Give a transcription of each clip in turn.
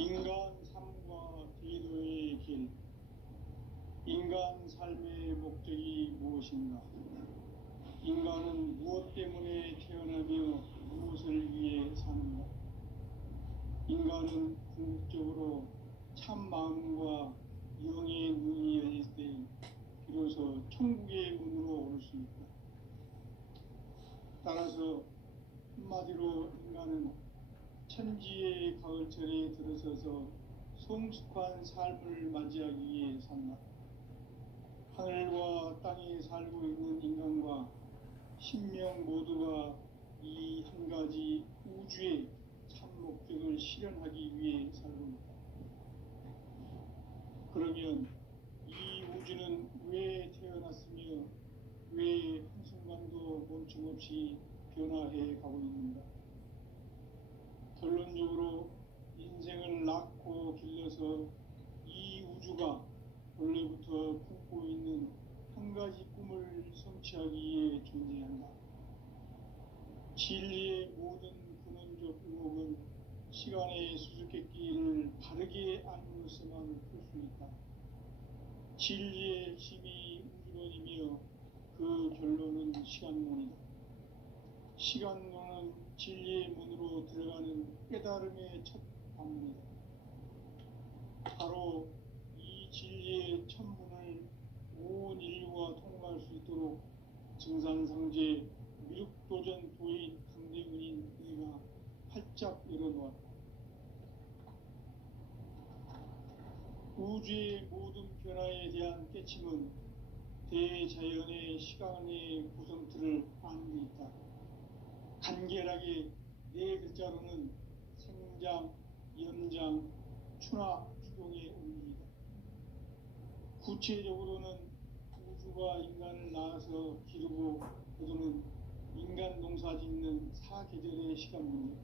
인간 삶과 디도의 길. 인간 삶의 목적이 무엇인가? 인간은 무엇 때문에 태어나며 무엇을 위해 사는가? 인간은 궁극적으로 참 마음과 영의 눈이 열릴 때 비로소 천국의 문으로 올 수 있다. 따라서 한마디로 인간은 천지의 가을철에 들어서서 성숙한 삶을 맞이하기 위해 산다. 하늘과 땅에 살고 있는 인간과 신명 모두가 이 한 가지 우주의 참 목적을 실현하기 위해 살고 있다. 그러면 이 우주는 왜 태어났으며 왜 한순간도 멈춤없이 변화해 가고 있는가? 결론적으로 인생을 낳고 길러서 이 우주가 원래부터 품고 있는 한 가지 꿈을 성취하기 위해 존재한다. 진리의 모든 근원적 의혹은 시간의 수수께끼를 바르게 알므로서만 풀 수 있다. 진리의 핵심이 우주론이며 그 결론은 시간론이다. 시간론은 진리의 문으로 들어가는 깨달음의 첫 방문이다. 바로 이 진리의 첫 문을 온 인류가 통과할 수 있도록 증산상제 미륵도전 도인 강대훈인 그가 활짝 열어놓았다. 우주의 모든 변화에 대한 깨침은 대자연의 시간의 구성틀을 아는 데 있다. 간결하게 네 글자로는 생장, 연장, 추나 추동의 원리이다. 구체적으로는 우주가 인간을 낳아서 기르고 거두는 인간 농사 짓는 사계절의 시간 문제.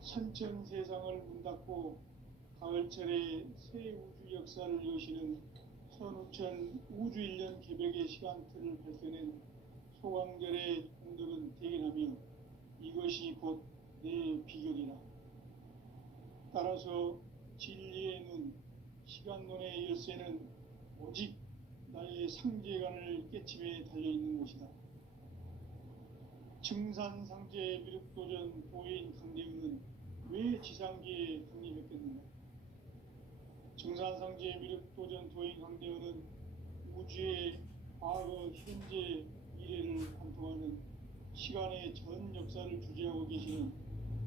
선천 세상을 문 닫고 가을철에 새 우주 역사를 여시는 선우천 우주 1년 개벽의 시간틀을 밝혀낸 소강절의 공덕은 대견하며 이것이 곧 내 비결이라. 따라서 진리의 눈, 시간론의 열쇠는 오직 나의 상제관을 깨침에 달려있는 것이다. 증산상제 미륵도전 도인 강대훈은 왜 지상계에 강림했겠는가? 증산상제 미륵도전 도인 강대훈은 우주의 과거, 현재, 미래를 관통하는 시간의 전 역사를 주재하고 계시는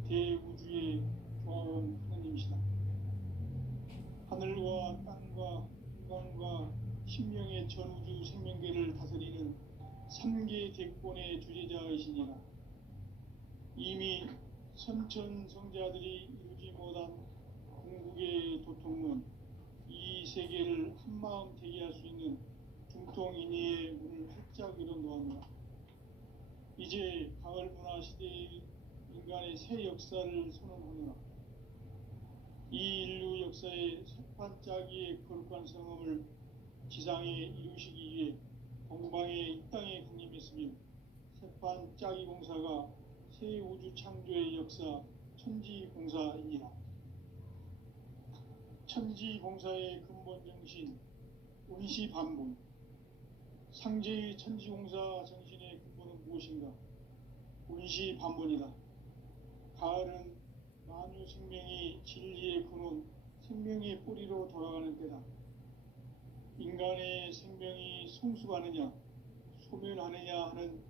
대우주의 조화원 하느님이시다. 하늘과 땅과 인간과 신명의 전우주 생명계를 다스리는 3계 대권의 주재자이시니라. 이미 선천성자들이 이루지 못한 궁극의 도통론, 이 세계를 한마음 되게 할 수 있는 중통인의의 문을 활짝 열어놓았노라. 이제 가을 문화 시대의 인간의 새 역사를 선언하노라. 이 인류 역사의 새판짜기의 거룩한 성험을 지상에 이루시기 위해 동방의 이 땅에 강림했으며 새판짜기 공사가 새 우주 창조의 역사 천지공사이니라. 천지공사의 근본 정신 운시반본. 상제의 천지공사 정신의 근본은 무엇인가? 운시반본이다. 가을은 만유 생명이 진리의 근원, 생명의 뿌리로 돌아가는 때다. 인간의 생명이 성숙하느냐, 소멸하느냐 하는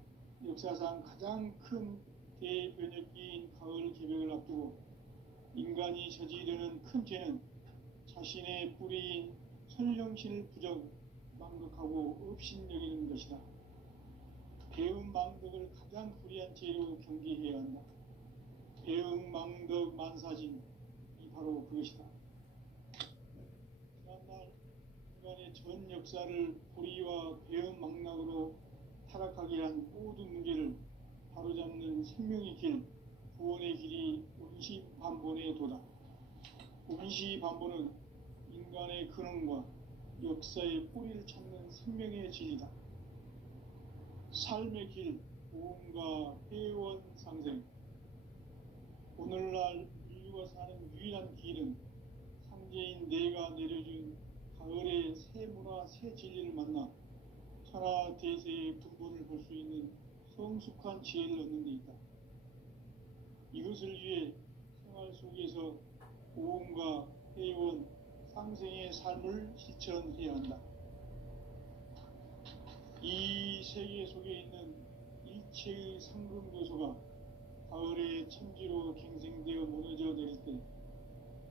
역사상 가장 큰 대변혁기인 가을 개벽을 앞두고 인간이 저지르는 큰 죄는 자신의 뿌리인 선령신을 부정, 망덕하고 업신여기는 것이다. 배음 망덕을 가장 불의한 죄로 경계해야 한다. 배음 망덕 만사진, 이 바로 그것이다. 지난날 인간의 전 역사를 불의와 배음 망락으로 타락하게 한 모든 문제를 바로잡는 생명의 길, 구원의 길이 운시반본의 도다. 운시반본은 인간의 근원과 역사의 뿌리를 찾는 생명의 진리다. 삶의 길, 보험과 회원 상생. 오늘날 인류 우주가 사는 유일한 길은 상제인 내가 내려준 가을의 새 문화 새 진리를 만나 천하 대세의 근본을 볼 수 있는 성숙한 지혜를 얻는 데 있다. 이것을 위해 생활 속에서 고음과 회원, 상생의 삶을 실천해야 한다. 이 세계 속에 있는 일체의 상금 요소가 가을의 천지로 갱생되어 무너져 내릴 때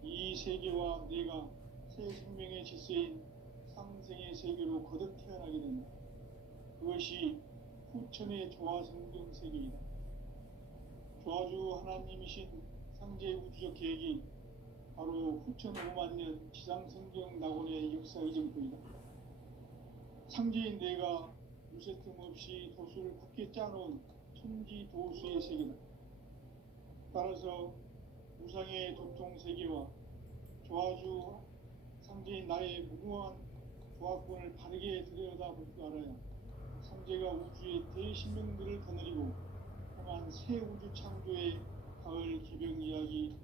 이 세계와 내가 새 생명의 질서인 상생의 세계로 거듭 태어나게 된다. 그것이 후천의 조화성경 세계이다. 조화주 하나님이신 상제 우주적 계획이 바로 후천 5만 년 지상성경 낙원의 역사 이전부이다. 상제인 내가 무쇠 틈 없이 도수를 굳게 짜놓은 천지 도수의 세계다. 따라서 무상의 도통 세계와 조화주 상제인 나의 무궁한 조화권을 바르게 들여다볼 줄 알아야 상제가 우주의 대신명들을 거느리고 향한 새 우주 창조의 가을 개병 이야기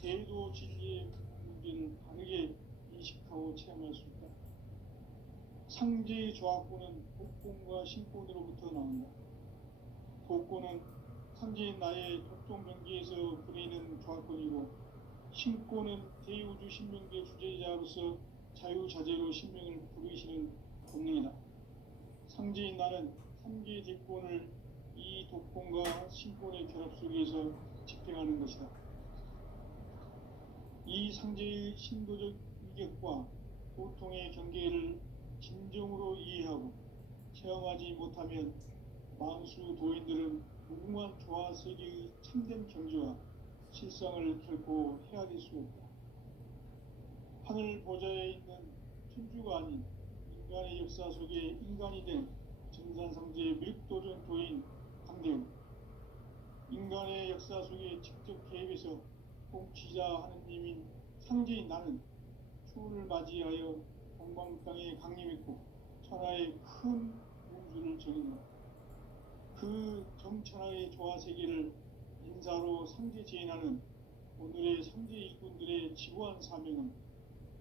대도 진리의 문제를 바르게 인식하고 체험할 수 있다. 상제의 조화권은 복권과 신권으로부터 나온다. 복권은 상제인 나의 독종 경기에서 부리는 조화권이고 신권은 대우주 신명계 주제자로서 자유자재로 신명을 부르시는 본능이다. 상제인 나는 3개 대권을 이 독권과 신권의 결합 속에서 집행하는 것이다. 이 상제의 신도적 위격과 고통의 경계를 진정으로 이해하고 체험하지 못하면 만수 도인들은 무궁한 조화 세계의 참된 경지와 실상을 결코 헤아릴 수 없다. 하늘 보좌에 있는 천주가 아닌 인간의 역사 속에 인간이 된 전산상제의 밀도전 도인 강대우, 인간의 역사 속에 직접 개입해서 통치자 하느님인 상제인 나는 추운을 맞이하여 동방 땅에 강림했고 천하의 큰 우주를 정했다. 그 정천하의 조화 세계를 인사로 상제 제인하는 오늘의 상제 일꾼들의 지구한 사명은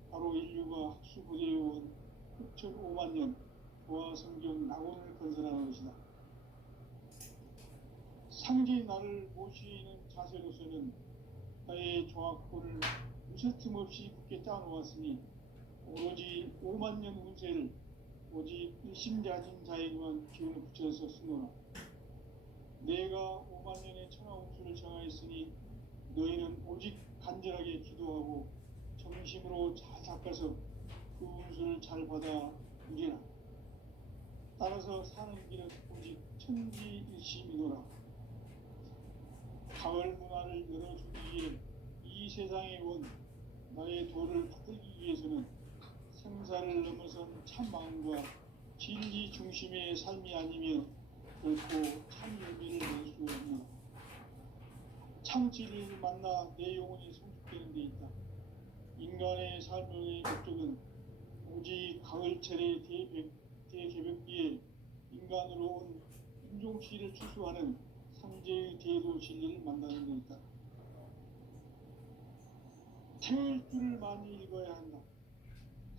바로 인류가 학수고대해온 후천 5만 년 조화 성경 낙원을 건설하는 것이다. 상제의 나를 모시는 자세로서는 나의 조화권을 무쇠 틈 없이 굳게 짜놓았으니 오로지 5만 년 운세를 오직 일심자진 자에게만 기운을 붙여서 쓰노라. 내가 5만 년의 천하 운수를 정하였으니 너희는 오직 간절하게 기도하고 정심으로 잘 닦아서 그 운수를 잘 받아 누리라. 따라서 사는 길은 오직 천지일심이노라. 가을 문화를 열어주기 위해 이 세상에 온 나의 도를 받들기 위해서는 생사를 넘어선 참 마음과 진리 중심의 삶이 아니면 결코 참 의미를 낼 수 없는 참 진리를 만나 내 영혼이 성숙되는 데 있다. 인간의 삶의 목적은 오직 가을철의 대개벽기에 인간으로 온 인종시를 추수하는 상제의 대도 진리를 만나는 데 있다. 태일주를 많이 읽어야 한다.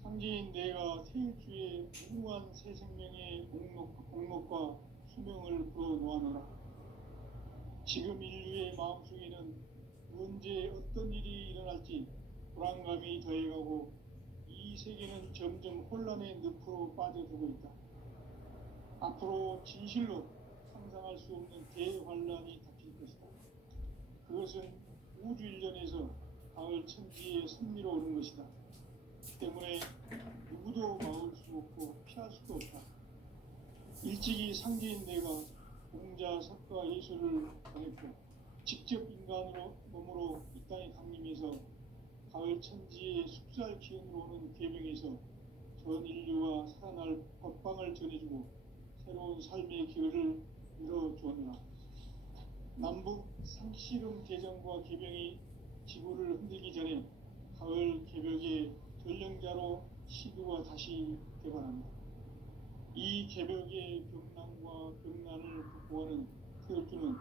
상제인 내가 태일주의 무궁한 새 생명의 공록과 수명을 불어놓아노라. 지금 인류의 마음속에는 언제 어떤 일이 일어날지 불안감이 더해가고 이 세계는 점점 혼란의 늪으로 빠져들고 있다. 앞으로 진실로 상상할 수 없는 대환란이 닥칠 것이다. 그것은 우주 일련에서 가을 천지의 섭리로 오는 것이다. 때문에 누구도 막을 수 없고 피할 수도 없다. 일찍이 상제인 내가 공자, 석가, 예술을 보냈고 직접 인간으로 몸으로 이 땅에 강림해서 가을 천지의 숙살 기운으로 오는 계명에서 전 인류와 살아날 법방을 전해주고 새로운 삶의 기회를 열어주었노라. 남북 상씨름 대전과 개병이 지구를 흔들기 전에 가을 개벽의 전령자로 시두가 다시 개발한다. 이 개벽의 격난과 격난을 극복하는 태일주는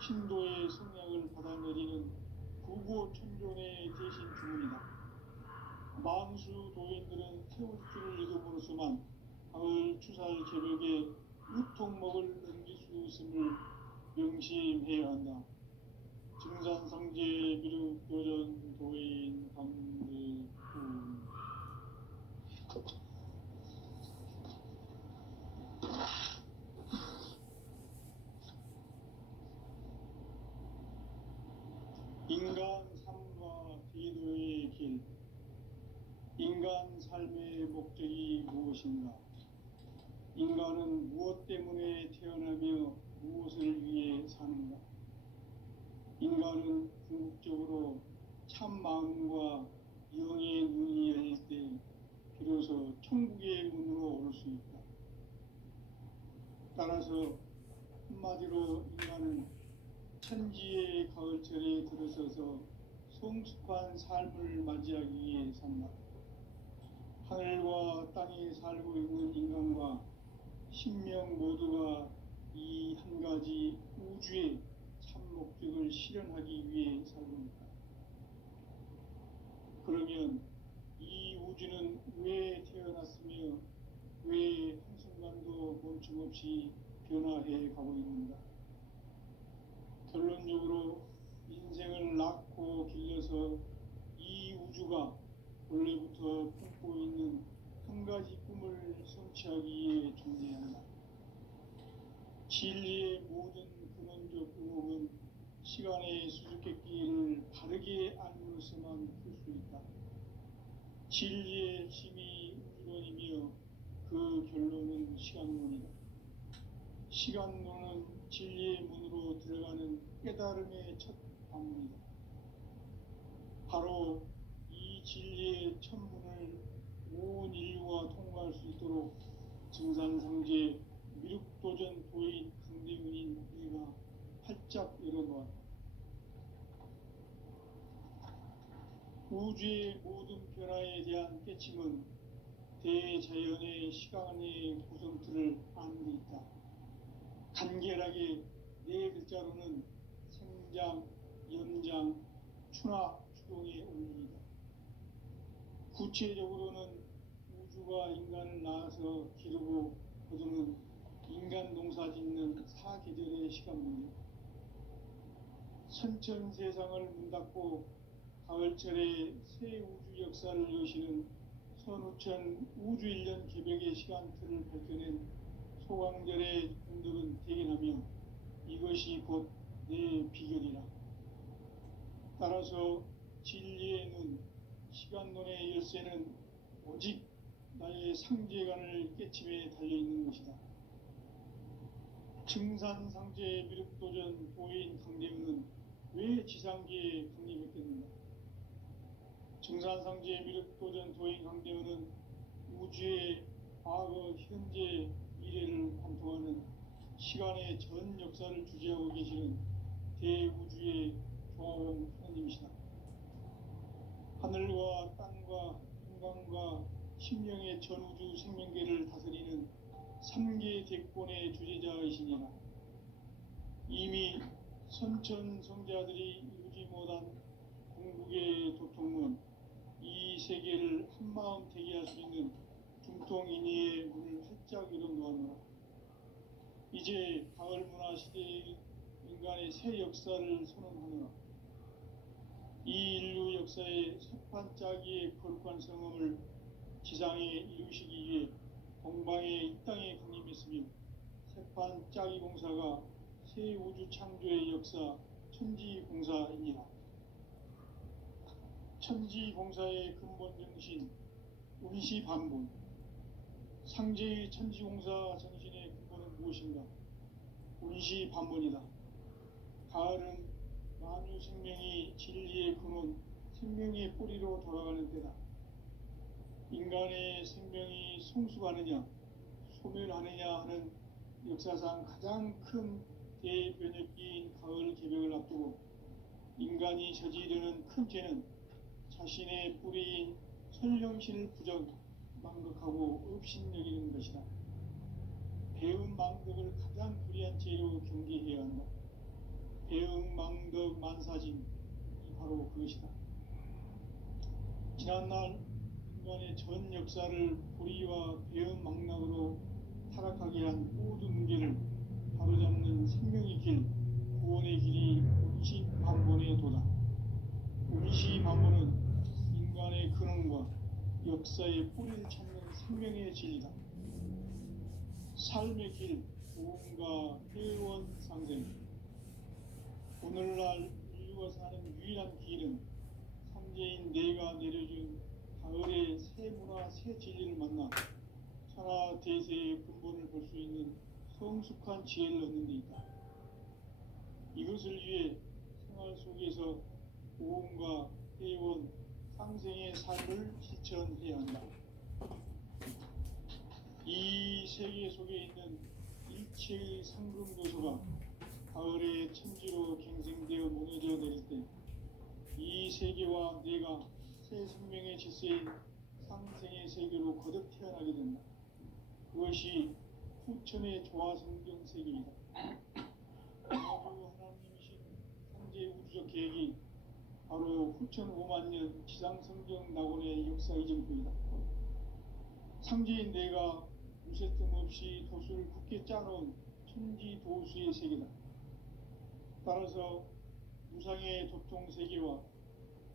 신도의 성약을 받아내리는 구고천존의 대신 주문이다. 만수 도인들은 태울줄을 읽음으로써만 가을 추살 새벽에 유통목을 넘길 수 있음을 명심해야 한다. 증산상제 미륵도전 도인 강대훈. 인간 삶과 대도의 길. 인간 삶의 목적이 무엇인가? 인간은 무엇 때문에 태어나며 무엇을 위해 사는가? 인간은 궁극적으로 참 마음과 영의 눈이 열릴 때 비로소 천국의 문으로 올 수 있다. 따라서 한마디로 인간은 천지의 가을철에 들어서서 성숙한 삶을 맞이하기 위해 산다. 하늘과 땅에 살고 있는 인간과 신명 모두가 이 한 가지 우주의 참 목적을 실현하기 위해 살고 있다. 그러면 이 우주는 왜 태어났으며 왜 한순간도 멈춤없이 변화해 가고 있는가? 결론적으로 인생을 낳고 길러서 이 우주가 원래부터 품고 있는 한 가지 꿈을 성취하기 위해 존재한다. 진리의 모든 근원적 의혹은 시간의 수수께끼를 바르게 알므로서만 풀 수 있다. 진리의 힘이 우주론이며 그 결론은 시간론이다. 시간론은 진리의 문으로 들어가는 깨달음의 첫 방문이다. 바로 이 진리의 첫 문을 온 인류가 통과할 수 있도록 증산상제 미륵도전 도인 강대훈인 우리가 활짝 열어놓았다. 우주의 모든 변화에 대한 깨침은 대자연의 시간의 구성틀을 아는 데 있다. 간결하게 네 글자로는 생장, 연장, 추나 추동의 원리이다. 구체적으로는 우주가 인간을 낳아서 기르고 거두는 인간 농사 짓는 사계절의 시간문이다. 선천 세상을 문 닫고 가을철에 새 우주 역사를 여시는 선우천 우주 1년 개벽의 시간틀을 밝혀낸 소강절의 공덕은 대견하며 이것이 곧 내 비결이라. 따라서 진리의 눈, 시간론의 열쇠는 오직 나의 상제관을 깨침에 달려있는 것이다. 증산상제 미륵도전 도인 강대훈은 왜 지상계에 강림했겠는가? 증산상제 미륵도전 도인 강대훈은 우주의 과거, 현재, 미래를 관통하는 시간의 전 역사를 주재하고 계시는 대우주의 조화원 하나님이시다. 하늘과 땅과 인간과 심령의 전우주 생명계를 다스리는 3계 대권의 주재자이시니라. 이미 선천 성자들이 이루지 못한 공국의 도통문, 이 세계를 한마음 되게 할 수 있는 중통인의의 문을 활짝 열어놓았노라. 이제 가을 문화 시대의 인간의 새 역사를 선언하노라. 이 인류 역사의 새판 짜기의 거룩한 성험을 지상에 이루시기 위해 동방의 이 땅에 강림했으며 새판 짜기 공사가 새 우주 창조의 역사 천지공사이니라. 천지공사의 근본 정신 운시반본. 상제의 천지공사 정신의 근본은 무엇인가? 운시반본이다. 가을은 만유 생명이 진리의 근원, 생명의 뿌리로 돌아가는 때다. 인간의 생명이 성숙하느냐, 소멸하느냐 하는 역사상 가장 큰 대변혁기인 가을 개벽을 앞두고 인간이 저지르는 큰 죄는 자신의 뿌리인 설령신을 망각하고 업신여기는 것이다. 배은 망덕을 가장 불의한 죄로 경계해야 한다. 배은 망덕 만사진, 이 바로 그것이다. 지난날 인간의 전 역사를 불의와 배은망락으로 타락하게 한 모든 문제를 바로잡는 생명의 길, 구원의 길이 운시만본의 도다. 운시만본은 인간의 근원과 역사의 뿌리를 찾는 생명의 진리다. 삶의 길, 구원과 회원 상생. 오늘날 인류가 사는 유일한 길은 삼재인 내가 내려준 가을의 새 문화, 새 진리를 만나 천하 대세의 근본을 볼 수 있는 성숙한 지혜를 얻는 데 있다. 이것을 위해 생활 속에서 보험과 회원, 상생의 삶을 실천해야 한다. 이 세계 속에 있는 일체의 상금 요소가 가을의 천지로 갱생되어 무너져 내릴 때 이 세계와 내가 새 생명의 질서인 상생의 세계로 거듭 태어나게 된다. 그것이 후천의 조화성경 세계이다. 하나님이신 상제 우주적 계획이 바로 후천 5만 년 지상성경 낙원의 역사 이전표이다. 상제인 내가 무쇠 틈 없이 도수를 굳게 짜놓은 천지 도수의 세계다. 따라서 무상의 도통 세계와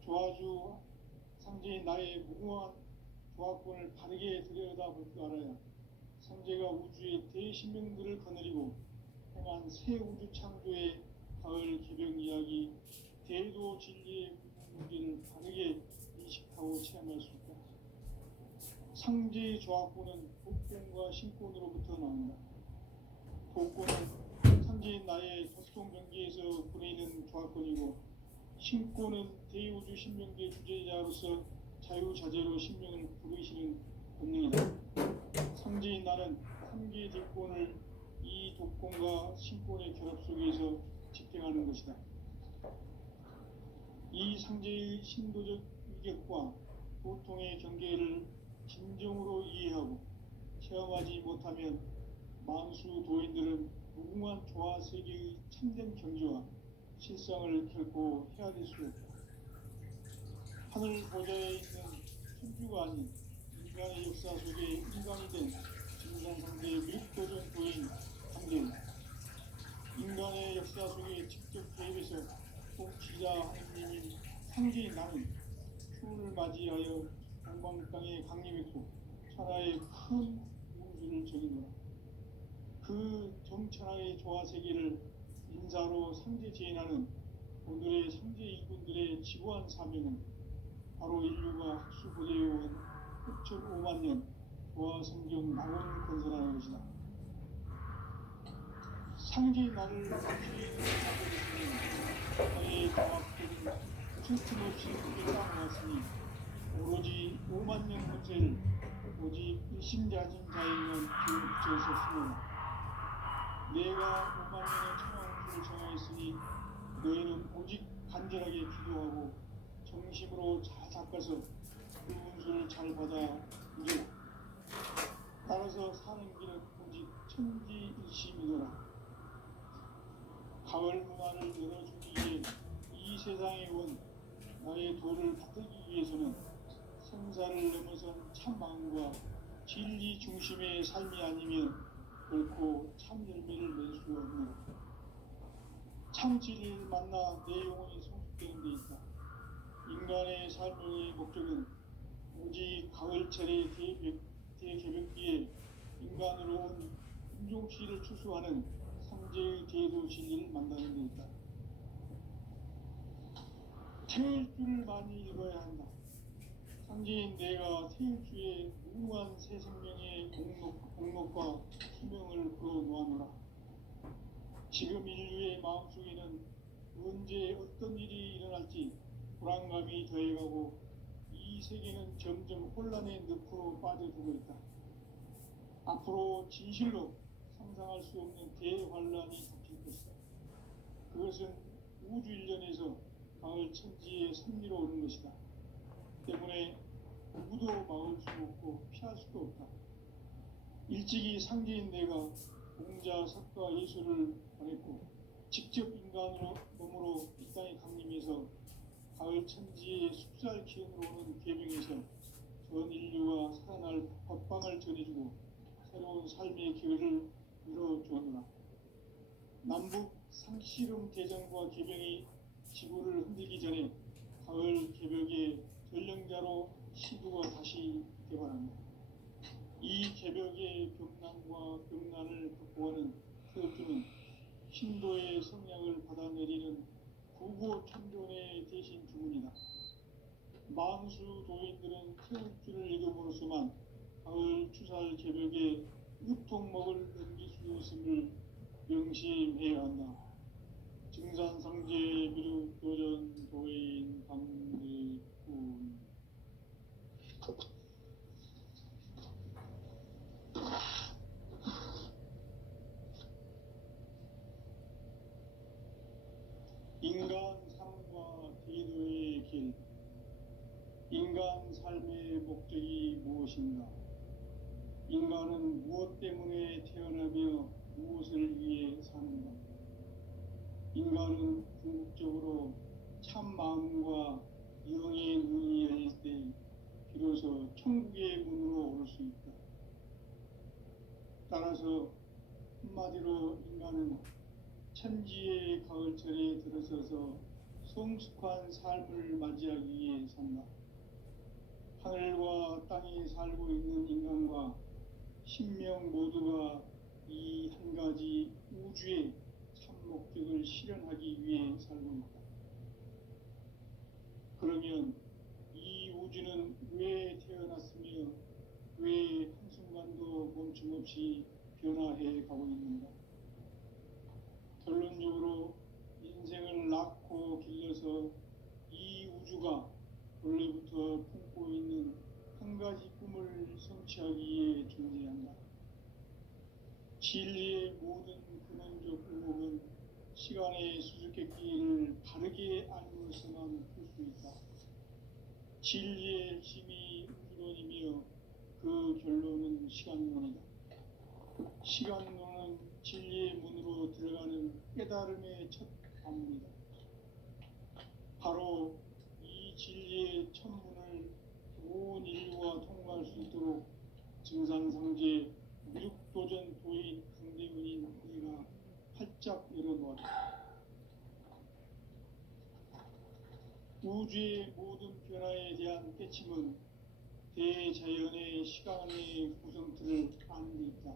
조화주 상제인 나의 무궁한 조화권을 바르게 들여다볼 줄 알아야 상제가 우주의 대신명들을 거느리고 행한 새 우주 창조의 가을 개병 이야기, 대도 진리의 문제를 바르게 인식하고 체험할 수 있다. 상제의 조화권은 복권과 신권으로부터 나온다. 복권은 상제인 나의 도통 경계에서 보내는 조화권이고, 신권은 대우주 신명계 주제자로서 자유자재로 신명을 부르시는 본능이다. 상제인 나는 3개 뒷권을 이 독권과 신권의 결합 속에서 집행하는 것이다. 이 상제의 신도적 위격과 보통의 경계를 진정으로 이해하고 체험하지 못하면 만수 도인들은 무궁한 조화 세계의 참된 경지와 실상을 결코 헤아릴 수 없다. 하늘 보좌에 있는 천주가 아닌 인간의 역사 속에 인간이 된 진상상대의 밀도전 도인 상제, 인간의 역사 속에 직접 개입해서 통치자 하느님인 상제인 나는 추운을 맞이하여 동방 땅에 강림했고 천하의 큰 우주를 적이노라. 그 정천하의 조화 세계를 인사로 상제 제인하는 오늘의 상제 일꾼들의 지구한 사명은 바로 인류가 학수고대해온 후천 5만 년 조화 성경 낙원을 건설하는 것이다. 상제의 나를 지키는 자들에서는 나의 정확적인 틈 없이 크게 쌓아왔으니 오로지 5만 년 문제를 오직 일심자진 자에게만 기운 붙여서 쓰노라. 내가 5만 년의 천하운수를 정하였으니 너희는 오직 간절하게 기도하고 정심으로 잘 닦아서 그 운수를 잘 받아 누리라. 따라서 사는 길은 오직 천지일심이더라. 가을 문화를 열어주기 위해 이 세상에 온 나의 도를 받들기 위해서는 생사를 넘어선 참 마음과 진리 중심의 삶이 아니면 결코 참 열매를 낼 수 없는 참 진리를 만나 내 영혼이 성숙되는 데 있다. 인간의 삶의 목적은 오직 가을철의 대개벽기에 인간으로 온 인종시를 추수하는 상제의 대도 진리를 만나는 데 있다. 태일주를 많이 읽어야 한다. 상제인 내가 태일주의 무궁한 새 생명의 공록과 수명을 불어놓아노라. 지금 인류의 마음속에는 언제 어떤 일이 일어날지 불안감이 더해가고 이 세계는 점점 혼란의 늪으로 빠져들고 있다. 앞으로 진실로 상상할 수 없는 대환란이 닥칠 것이다. 그것은 우주 일련에서 가을 천지의 섭리로 오는 것이다. 때문에 누구도 막을 수 없고 피할 수도 없다. 일찍이 상제인 내가 공자, 석가, 예수를 보냈고 직접 인간으로 몸으로 이 땅에 강림해서 가을 천지의 숲살 기운으로 오는 계명에서 전 인류가 살아날 법방을 전해주고 새로운 삶의 기회를 열어주었노라. 남북 상씨름 대전과 계명이 지구를 흔들기 전에 가을 개벽의 전령자로 시부가 다시 개발합니다. 이 개벽의 벽난과 벽난을 극복하는 태극기는 신도의 성량을 받아내리는 구고천존의 대신 주문이다. 만수 도인들은 태극기를 읽음으로써만 가을 추살 개벽에 으통먹을 넘길 수 있음을 명심해야 한다. 증산상제 미륵 도전 도인 강대군. 인간 삶과 대도의 길. 인간 삶의 목적이 무엇인가? 인간은 무엇 때문에 태어나며 무엇을 위해 사는가? 인간은 궁극적으로 참 마음과 영의 눈이 열릴 때 비로소 천국의 문으로 오를 수 있다. 따라서 한마디로 인간은 천지의 가을철에 들어서서 성숙한 삶을 맞이하기 위해 산다. 하늘과 땅에 살고 있는 인간과 신명 모두가 이 한 가지 우주의 참 목적을 실현하기 위해 살고 있다. 그러면 이 우주는 왜 태어났으며 왜 한순간도 멈춤없이 변화해 가고 있는가? 결론적으로 인생을 낳고 길러서 이 우주가 원래부터 품고 있는 한 가지 꿈을 성취하기 위해 존재한다. 진리의 모든 근원적 의목은 시간의 수수께끼를 바르게 알면서만 풀 수 있다. 진리의 핵심이 우주론이며 그 결론은 시간론이다. 시간론은 진리의 문으로 들어가는 깨달음의 첫 관문이다. 바로 이 진리의 첫 문을 온 인류가 통과할 수 있도록 증산상제 미륵도전 도인 강대군인 내가 활짝 열어놓았다. 우주의 모든 변화에 대한 깨침은 대자연의 시간의 구성틀을 아는 데 있다.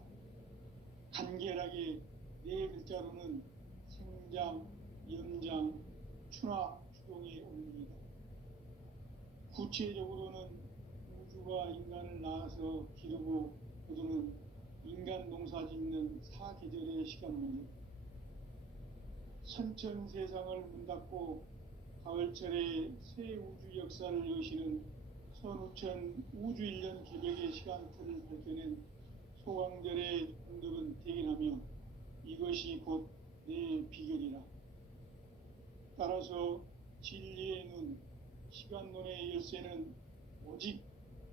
간결하게 네 글자로는 생장, 연장, 추나 추동의 원리이다. 구체적으로는 우주가 인간을 낳아서 기르고 거두는 인간 농사 짓는 사계절의 시간론이다. 선천 세상을 문 닫고 가을철에 새 우주 역사를 여시는 선우천 우주일년 개벽의 시간틀을 밝혀낸 소강절의 공덕은 대견하며 이것이 곧 내 비결이라. 따라서 진리의 눈, 시간론의 열쇠는 오직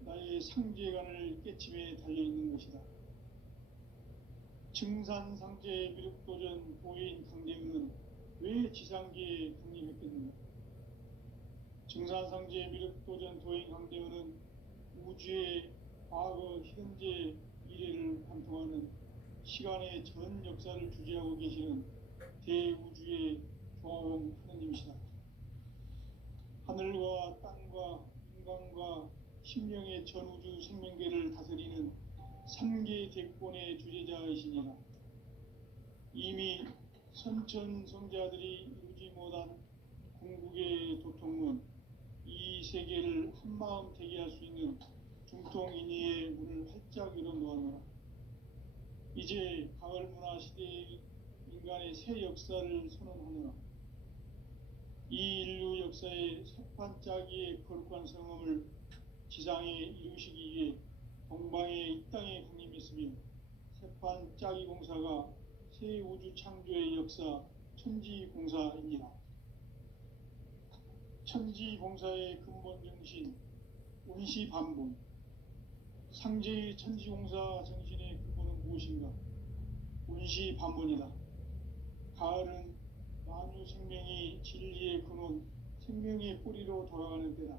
나의 상제관을 깨침에 달려있는 것이다. 증산상제 미륵도전 도인 강대훈은 왜 지상계에 강림했겠는가? 증산상제 미륵도전 도인 강대훈은 우주의 과거, 현재, 미래를 관통하는 시간의 전 역사를 주재하고 계시는 대우주의 조화원 하느님이시다. 하늘과 땅과 인간과 신명의 전우주 생명계를 다스리는 3계 대권의 주재자이시니라. 이미 선천성자들이 이루지 못한 궁극의 도통문, 이 세계를 한마음 되게 할 수 있는 중통인의의 문을 활짝 열어놓았노라. 이제 가을 문화 시대의 인간의 새 역사를 선언하노라. 이 인류 역사의 새판짜기의 거룩한 성험을 지상에 이루시기 위해 동방의 이 땅에 강림했으며 새판짜기 공사가 새 우주 창조의 역사 천지공사입니다. 천지공사의 근본 정신 운시반본. 상제의 천지공사 정신의 근본은 무엇인가? 운시반본이다. 가을은 만유 생명이 진리의 근원 생명의 뿌리로 돌아가는 때다.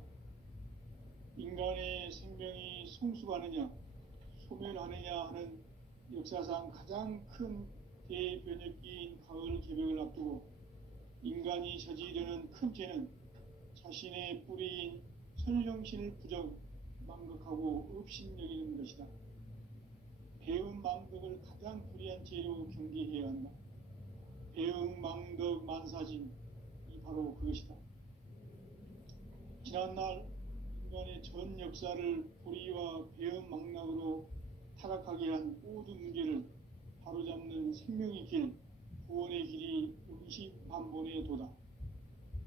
인간의 생명이 성숙하느냐 소멸하느냐 하는 역사상 가장 큰 대변혁기인 가을 개벽을 앞두고 인간이 저지르는 큰 죄는 자신의 뿌리인 선령신을 부정 망각하고 업신여기는 것이다. 배은 망덕을 가장 불의한 죄로 경계해야 한다. 배은 망덕 만사진이 바로 그것이다. 지난날 인간의 전 역사를 불의와 배은 망락으로 타락하게 한 모든 문제를 바로잡는 생명의 길, 구원의 길이 운시반본의 도다.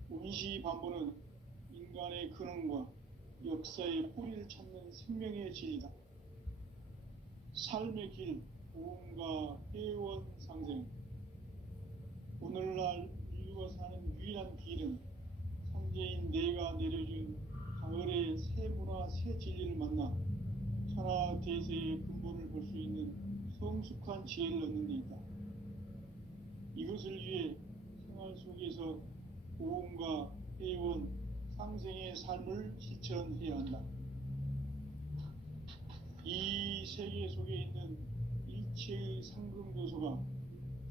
운시반본은 인간의 근원과 역사의 뿌리를 찾는 생명의 진리다. 삶의 길, 구원과 회원 상생. 오늘날 인류가 사는 유일한 길은 삼재인 내가 내려준 가을의 새 문화, 새 진리를 만나 천하 대세의 근본을 볼 수 있는 성숙한 지혜를 얻는 데 있다. 이것을 위해 생활 속에서 보험과 회원, 상생의 삶을 실천해야 한다. 이 세계 속에 있는 일체의 상금교소가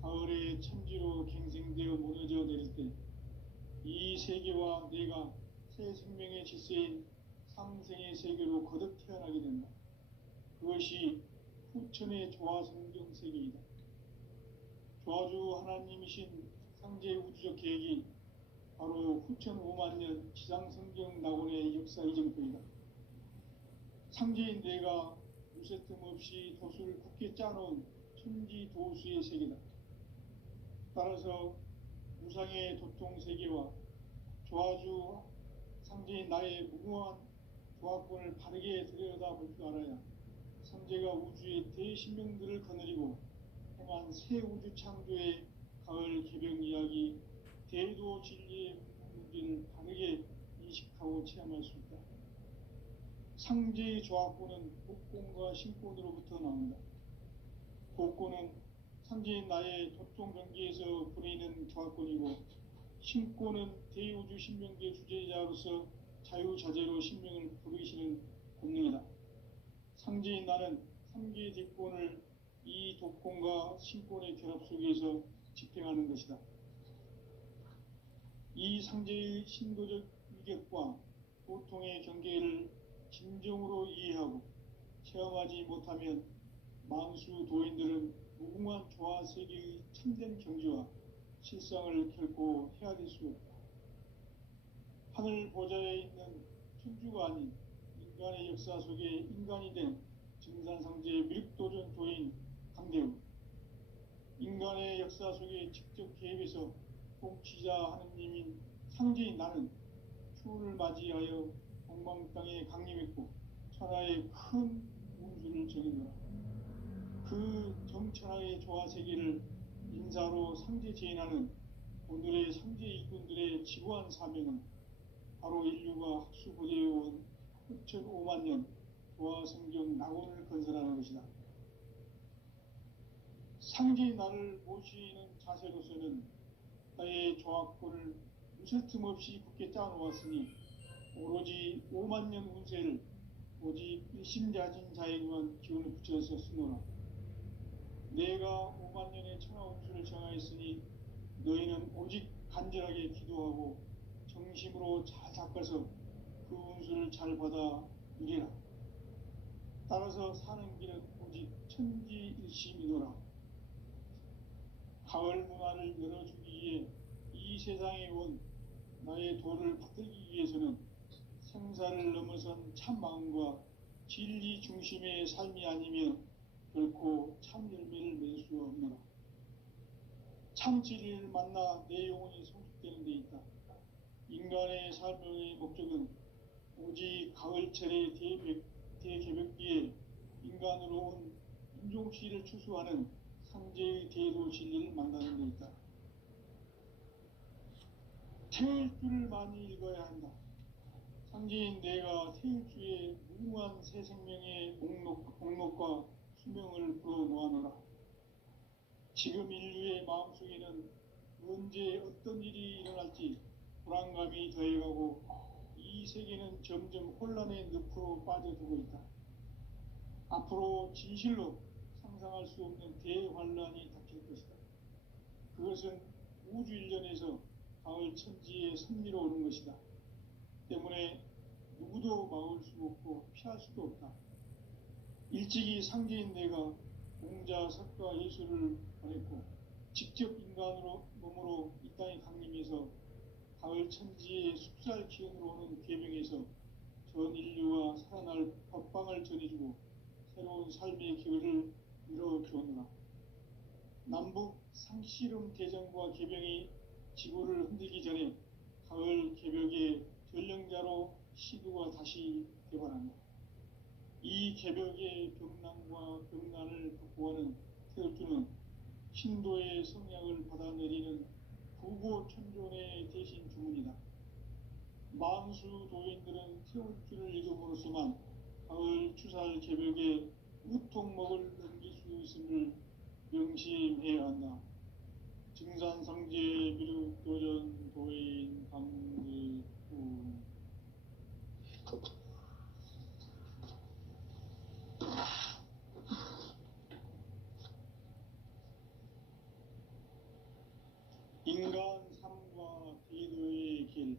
가을의 천지로 갱생되어 무너져 내릴 때 이 세계와 내가 새 생명의 질서인 상생의 세계로 거듭 태어나게 된다. 그것이 후천의 조화성경 세계이다. 조화주 하나님이신 상제 우주적 계획이 바로 후천 5만 년 지상성경 낙원의 역사 이정표이다. 상제인 내가 무쇠 틈 없이 도수를 굳게 짜놓은 천지 도수의 세계다. 따라서 무상의 도통 세계와 조화주 상제인 나의 무궁한 조화권을 바르게 들여다볼 줄 알아야 상제가 우주의 대신명들을 거느리고 행한 새 우주 창조의 가을 개벽 이야기 대도 진리의 문제를 바르게 인식하고 체험할 수 있다. 상제의 조화권은 복권과 신권으로부터 나온다. 복권은 상제인 나의 도통 경계에서 부리는 조화권이고 신권은 대우주 신명계 주제자로서 자유자재로 신명을 부르시는 권능이다. 상제인 나는 3개의 뒷권을 이 독권과 신권의 결합 속에서 집행하는 것이다. 이 상제의 신도적 위격과 보통의 경계를 진정으로 이해하고 체험하지 못하면 만수 도인들은 무궁한 조화 세계의 참된 경지와 실상을 결코 헤아릴 수 없다. 하늘 보좌에 있는 천주가 아닌 인간의 역사 속에 인간이 된 증산상제의 밀도전 도인 강대우, 인간의 역사 속에 직접 개입해서 통치자 하느님인 상제인 나는 추후를 맞이하여 동방 땅에 강림했고 천하의 큰 운수를 정해노라. 그 정천하의 조화 세계를 인사로 상제 제인하는 오늘의 상제 일꾼들의 지구한 사명은 바로 인류가 학수고대해온 후천 5만 년 조화 성경 낙원을 건설하는 것이다. 상제의 나를 모시는 자세로서는 나의 조화권을 무쇠 틈 없이 굳게 짜놓았으니 오로지 5만 년 운세를 오직 일심자진 자에게만 기운을 붙여서 쓰노라. 내가 5만 년의 천하 운수를 정하였으니 너희는 오직 간절하게 기도하고 정심으로 잘 닦아서 그 운수를 잘 받아 누리라. 따라서 사는 길은 오직 천지일심이노라. 가을 문화를 열어주기 위해 이 세상에 온 나의 도를 받들기 위해서는 생사를 넘어선 참 마음과 진리 중심의 삶이 아니면 결코 참 열매를 맺을 수 없노라. 참 진리를 만나 내 영혼이 성숙되는 데 있다. 인간의 삶의 목적은 오직 가을철의 대개벽기에 인간으로 온 인종씨를 추수하는 상제의 대도 진리를 만나는 데 있다. 태일주를 많이 읽어야 한다. 상제인 내가 태일주의 무궁한 새 생명의 목록과 수명을 불어놓아노라. 지금 인류의 마음속에는 언제 어떤 일이 일어날지 불안감이 더해가고 이 세계는 점점 혼란의 늪으로 빠져들고 있다. 앞으로 진실로 상상할 수 없는 대환란이 닥칠 것이다. 그것은 우주 일전에서 가을 천지의 섭리로 오는 것이다. 때문에 누구도 막을 수 없고 피할 수도 없다. 일찍이 상제인 내가 공자, 석가, 예수를 보냈고 직접 인간으로 몸으로 이 땅에 강림해서 가을 천지의 숲살 기운으로 오는 계명에서 전 인류와 살아날 법방을 전해주고 새로운 삶의 기회를 이뤄주었노라. 남북 상씨름 대전과 계병이 지구를 흔들기 전에 가을 개벽의 전령자로 시두가 다시 개발한다. 이 개벽의 병난과 병난을 극복하는 태엽주는 신도의 성약을 받아내리는 부고천존의 대신 주문이다. 만수 도인들은 태엽주를 읽음으로써만 가을 추살 개벽의 우통목을 넘길 수 있음을 명심해야 한다. 증산상제 미륵도전 도인 강의구 인간 삶과 기도의 길.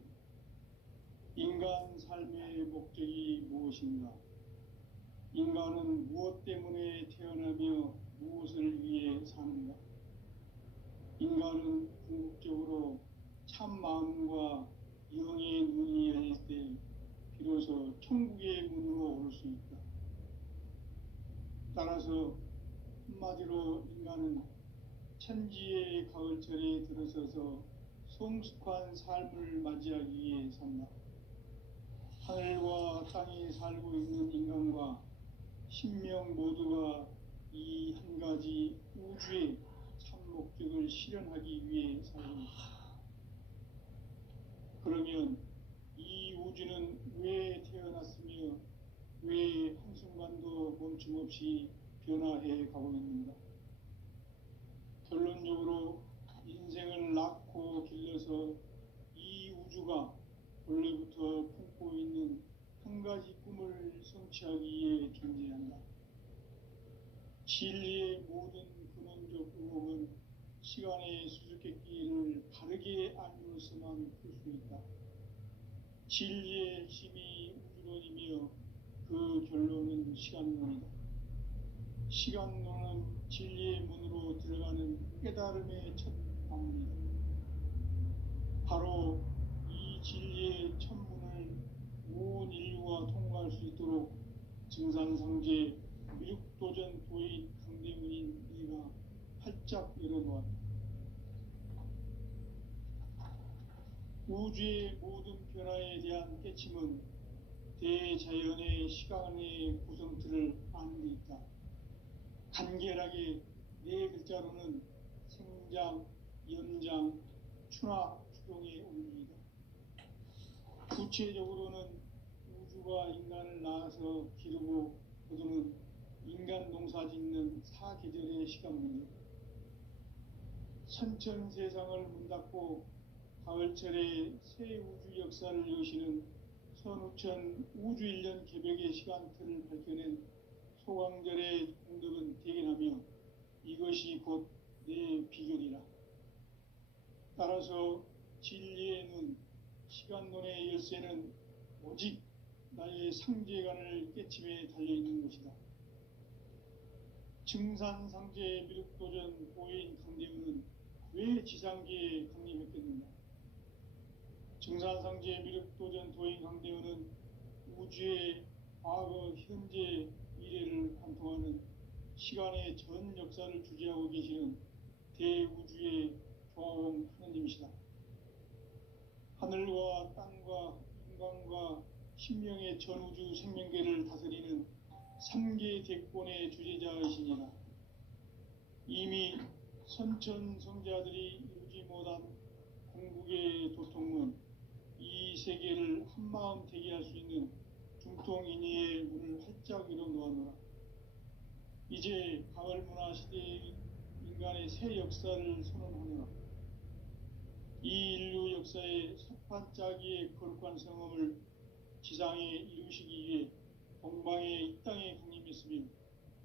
인간 삶의 목적이 무엇인가? 인간은 무엇 때문에 태어나며 무엇을 위해 사는가? 인간은 궁극적으로 참 마음과 영의 눈이 열릴 때 비로소 천국의 문으로 오를 수 있다. 따라서 한마디로 인간은 천지의 가을철에 들어서서 성숙한 삶을 맞이하기 위해 산다. 하늘과 땅에 살고 있는 인간과 신명 모두가 이 한 가지 우주의 참 목적을 실현하기 위해 살고 있다. 그러면 이 우주는 왜 태어났으며 왜 한순간도 멈춤없이 변화해 가고 있는가? 결론적으로 인생을 낳고 길러서 이 우주가 원래부터 품고 있는 한 가지 꿈을 성취하기 위해 존재한다. 진리의 모든 근원적 의혹은 시간의 수수께끼를 바르게 알므로서만 풀 수 있다. 진리의 핵심이 우주론이며 그 결론은 시간론이다. 시간론은 진리의 문으로 들어가는 깨달음의 첫 방문이다. 바로 이 진리의 첫 문을 온 인류가 통과할 수 있도록 증산상제 미륵도전 도인 강대문인 네가 활짝 열어놓았다. 우주의 모든 변화에 대한 깨침은 대자연의 시간의 구성틀을 아는 데 있다. 간결하게 네 글자로는 생장, 연장, 추나 추동의 원리이다. 구체적으로는 우주가 인간을 낳아서 기르고 거두는 인간 농사 짓는 사계절의 시간 문제. 선천 세상을 문 닫고 가을철에 새 우주 역사를 여시는 선우천 우주 1년 개벽의 시간틀을 밝혀낸 소강절의 공덕은 대견하며 이것이 곧 내 비결이라. 따라서 진리의 눈, 시간론의 열쇠는 오직 나의 상제관을 깨침에 달려있는 것이다. 증산상제 미륵도전 도인 강대문은 왜 지상계에 강림했겠는가? 증산상제 미륵도전 도인 강대문은 우주의 과거, 현재, 미래를 관통하는 시간의 전 역사를 주재하고 계시는 대우주의 조화원 하느님이시다. 하늘과 땅과 인간과 신명의 전우주 생명계를 다스리는 3계 대권의 주재자이시니라. 이미 선천성자들이 이루지 못한 궁극의 도통은 이 세계를 한마음 되게 할 수 있는 중통인의의 문을 활짝 열어 놓았노라. 이제 가을 문화 시대의 인간의 새 역사를 선언하노라. 이 인류 역사의 석판짜기의 거룩한 성험을 지상에 이루시기 위해 동방의 이 땅에 강림했으며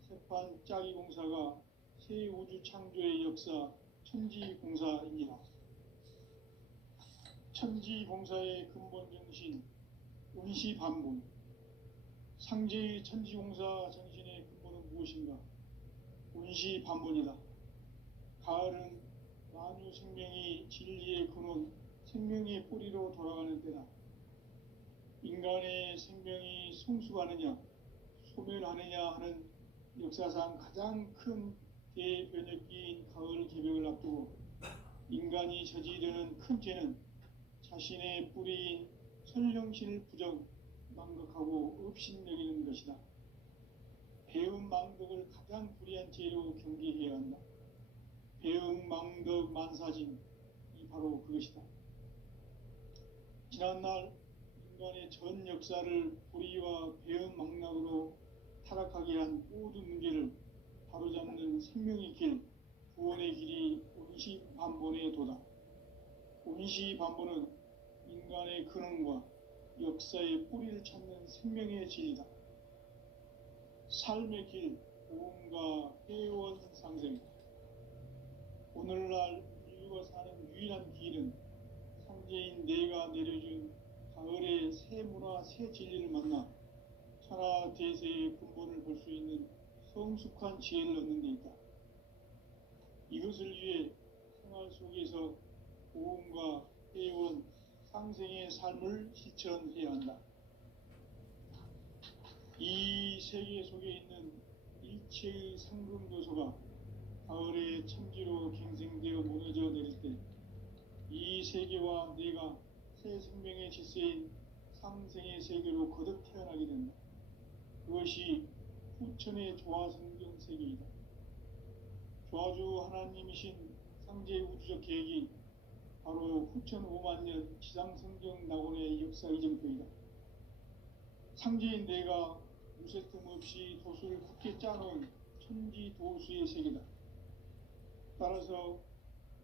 석판짜기 공사가 새 우주 창조의 역사 천지공사입니다. 천지공사의 근본 정신 운시반본. 상제의 천지공사 정신의 근본은 무엇인가? 운시반본이다. 가을은 만유 생명이 진리의 근원, 생명의 뿌리로 돌아가는 때다. 인간의 생명이 성숙하느냐, 소멸하느냐 하는 역사상 가장 큰 대변혁기인 가을 개벽을 앞두고 인간이 저지르는 큰 죄는 자신의 뿌리인 선령신을 부정, 망각하고 업신여기는 것이다. 배움 망덕을 가장 불의한 죄로 경계해야 한다. 배움 망덕 만사진이 바로 그것이다. 지난날 인간의 전 역사를 불의와 배움 망락으로 타락하게 한 모든 문제를 바로잡는 생명의 길, 구원의 길이 운시반본의 도다. 운시반본은 인간의 근원과 역사의 뿌리를 찾는 생명의 진리다. 삶의 길, 보험과 회원 상생. 오늘날 인류가 사는 유일한 길은 상제인 내가 내려준 가을의 새 문화, 새 진리를 만나 천하 대세의 근본을 볼 수 있는 성숙한 지혜를 얻는 데 있다. 이것을 위해 생활 속에서 보험과 회원, 상생의 삶을 실천해야 한다. 이 세계 속에 있는 일체의 상금교소가 가을의 천지로 갱생되어 무너져 내릴 때 이 세계와 내가 새 생명의 질서인 상생의 세계로 거듭 태어나게 된다. 그것이 후천의 조화성경 세계이다. 조화주 하나님이신 상제의 우주적 계획이 바로 후천 5만 년 지상성경 낙원의 역사 이정표이다. 상제인 내가 무쇠뜸 없이 도수를 굳게 짜놓은 천지 도수의 세계다. 따라서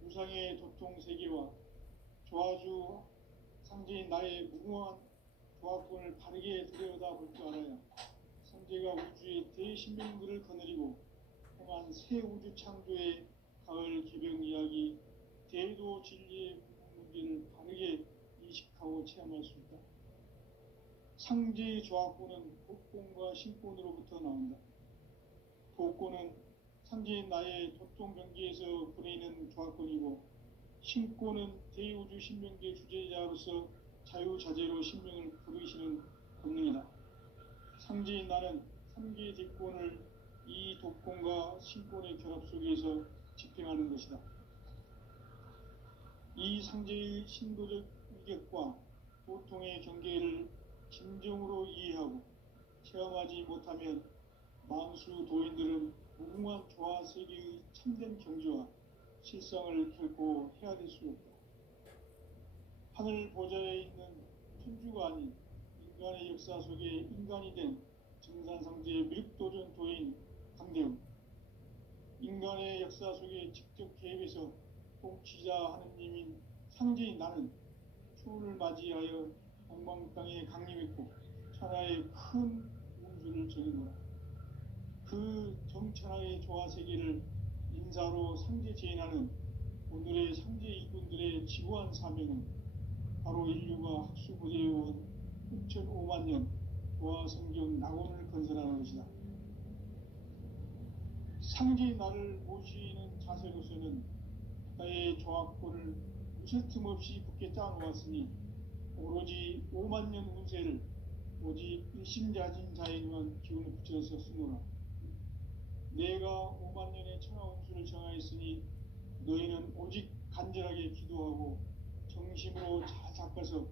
무상의 도통 세계와 조화주 상제인 나의 무궁한 조화권을 바르게 들여다볼 줄 알아야 상제가 우주의 대신명들을 거느리고 행한 새 우주 창조의 가을 개벽 이야기 대도 진리의 문제를 바르게 인식하고 체험할 수 있다. 상제의 조화권은 독권과 신권으로부터 나온다. 독권은 상제인 나의 도통 경계에서 보내는 조화권이고 신권은 대우주 신명계 주제자로서 자유자재로 신명을 부르시는 권능이다. 상제인 나는 3개의 대권을 이 독권과 신권의 결합 속에서 집행하는 것이다. 이 상제의 신도적 위격과 도통의 경계를 진정으로 이해하고 체험하지 못하면 만수 도인들은 무궁한 조화 세계의 참된 경지와 실상을 결코 헤아릴 수 없다. 하늘 보좌에 있는 천주가 아닌 인간의 역사 속에 인간이 된 정산상제의 미륵도전 도인 강대웅. 인간의 역사 속에 직접 개입해서 통치자 하느님인 상제인 나는 추운을 맞이하여 엉망 땅에 강림했고 천하의 큰 운수를 정해놓아 그 정천하의 조화 세계를 인사로 상제 재인하는 오늘의 상제 일꾼들의 지구한 사명은 바로 인류가 학수고대해온 6,5만 년 조화 성경 낙원을 건설하는 것이다. 상제인 나를 모시는 자세로서는 나의 조화권을 무쇠 틈 없이 굳게 짜놓았으니 오로지 5만 년 운세를 오직 일심자진 자에게만 기운을 붙여서 쓰노라. 내가 5만 년의 천하 운수를 정하였으니 너희는 오직 간절하게 기도하고 정심으로 잘 닦아서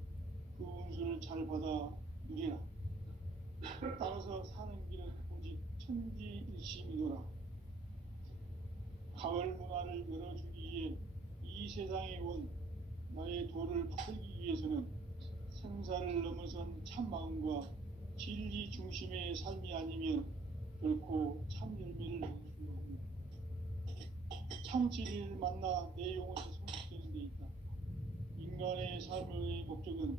그 운수를 잘 받아 누리라. 따라서 사는 길은 오직 천지일심이노라. 가을 문화를 열어주기 위해 이 세상에 온 나의 도를 받들기 위해서는 생사를 넘어선 참 마음과 진리 중심의 삶이 아니면 결코 참 열매를 낼 수 없다. 참 진리를 만나 내 영혼이 성숙되는 데 있다. 인간의 삶의 목적은